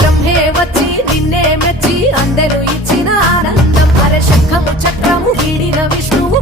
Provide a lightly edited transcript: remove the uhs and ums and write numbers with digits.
బ్రహ్మే వచ్చి నిన్నే మెచ్చి అందెలు ఇచ్చిన ఆనందం. అరే శంఖము చక్రము వీడిన విష్ణువు